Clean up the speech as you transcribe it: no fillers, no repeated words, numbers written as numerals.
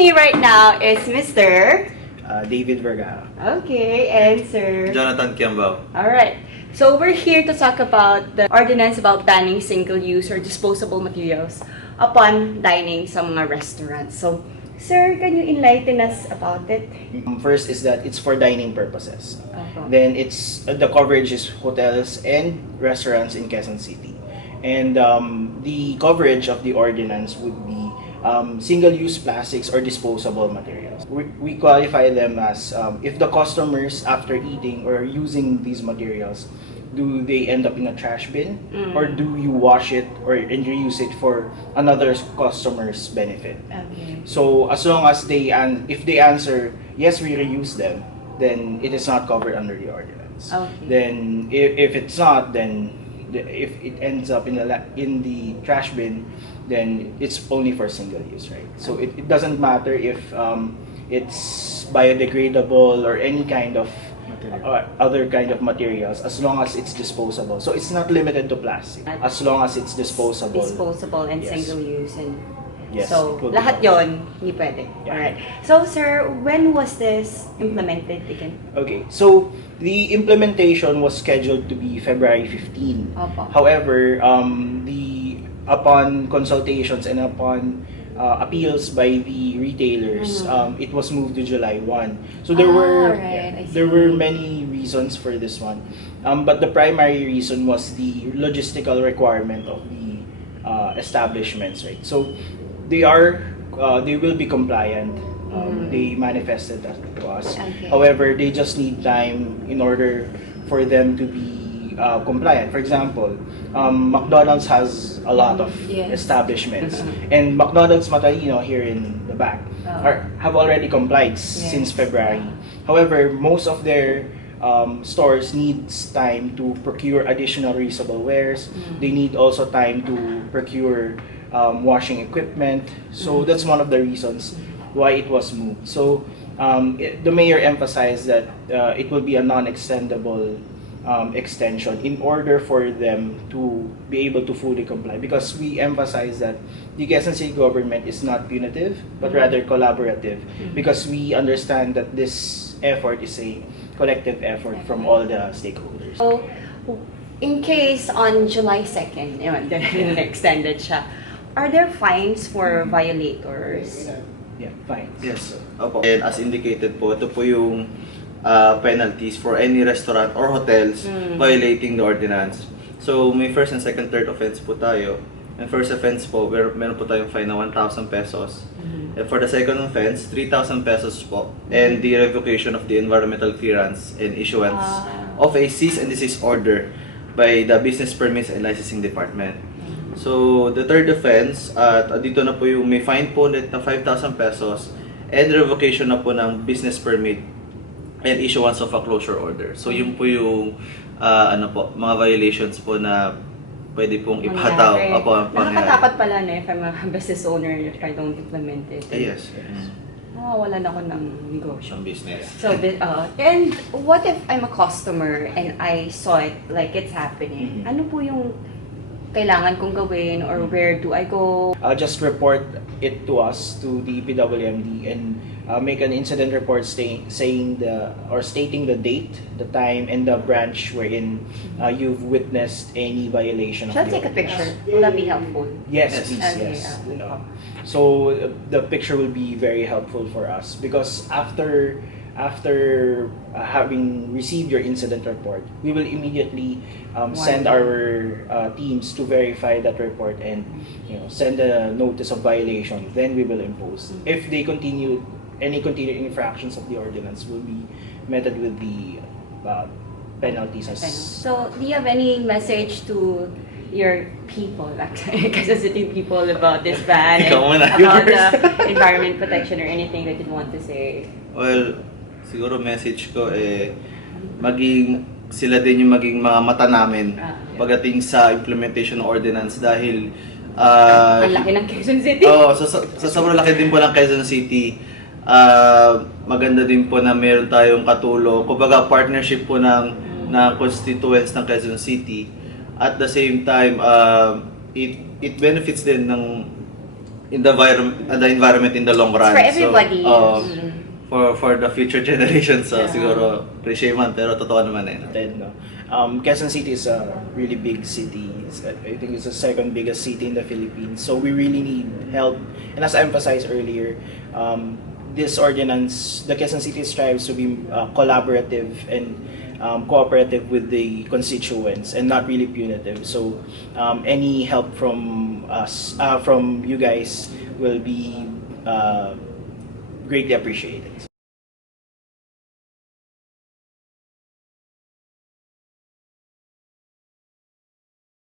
me right now is Mr. David Vergara. Okay, and Sir Jonathan Kiambao. Alright. So we're here to talk about the ordinance about banning single-use or disposable materials upon dining sa mga restaurants. So, Sir, can you enlighten us about it? First is that it's for dining purposes. Okay. Then it's the coverage is hotels and restaurants in Quezon City. And the coverage of the ordinance would be single-use plastics or disposable materials. We qualify them as if the customers, after eating or using these materials, do they end up in a trash bin, or do you wash it and reuse it for another customer's benefit? Okay. So as long as if they answer yes, we reuse them, then it is not covered under the ordinance. Okay. Then if it's not, then if it ends up in the trash bin, then it's only for single use, right? So it doesn't matter if it's biodegradable or any kind of other kind of materials, as long as it's disposable. So it's not limited to plastic, as long as it's disposable. Disposable and Yes. single-use. And Yes, so, it will be lahat covered. yon hindi pwede. Yeah. Alright. So, Sir, when was this implemented again? Okay, so the implementation was scheduled to be February 15. Opo. However, upon consultations and upon appeals by the retailers, it was moved to July 1. So there right, I there see. were many reasons for this one, but the primary reason was the logistical requirement of the establishments, right? So they will be compliant. They manifested that to us. Okay. However, they just need time in order for them to be compliant. For example, McDonald's has a lot of Yes. establishments, and McDonald's Matalino here in the back have already complied since February. However, most of their stores needs time to procure additional reusable wares. They need also time to procure washing equipment. So that's one of the reasons why it was moved. So the mayor emphasized that it will be a non-extendable extension in order for them to be able to fully comply, because we emphasize that the Quezon City government is not punitive but rather collaborative, because we understand that this effort is a collective effort from all the stakeholders. So, in case on July 2nd, yun, extended siya, are there fines for violators? Yeah, fine. Yes. Opo. And as indicated po, ito po yung penalties for any restaurant or hotels violating the ordinance. So may first and second, third offense po tayo. And first offense po, meron po tayong fine na 1,000 pesos. And for the second offense, 3,000 pesos po. And the revocation of the environmental clearance and issuance of a cease and desist order by the Business Permits and Licensing Department. So the third offense, dito na po yung may fine po net na 5,000 pesos and revocation na po ng business permit and issuance of a closure order. So yun po yung mga violations po na pwede pong ipataw. Nakakatakot pala na if I'm a business owner if I don't implement it. Yes. Mawawalan ako ng negosyo. Some business. So, and what if I'm a customer and I saw it like it's happening? Ano po yung kailangan kong gawin, or where do I go? Just report it to us, to the PWMD, and make an incident report stating the date, the time, and the branch wherein you've witnessed any violation of Shall I the take a ordinance. picture? Will that be helpful? Yes, please. Okay, Yes. So the picture will be very helpful for us, because after having received your incident report, we will immediately send our teams to verify that report and send a notice of violation. Then we will impose. If they any continued infractions of the ordinance will be meted with the penalties. So, do you have any message to your people, actually, Quezon City people, about this ban and about the environment protection, or anything that you'd want to say? Well, siguro message ko sila din yung maging mga mata namin pagdating sa implementation ng ordinance, dahil ang laki ng Quezon City. sa sobrang laki din po ng Quezon City. Maganda din po na meron tayong katulong, kumbaga partnership po ng constituents ng Quezon City. At the same time, it benefits din ng in the environment in the long run. It's for everybody. So, Mm. for the future generations, so Yeah. siguro cliche man, pero totoo naman eh. No? No? Quezon City is a really big city. I think it's the second biggest city in the Philippines. So we really need help. And as I emphasized earlier, this ordinance, the Quezon City strives to be collaborative and cooperative with the constituents and not really punitive. So any help from us, from you guys, will be greatly appreciated.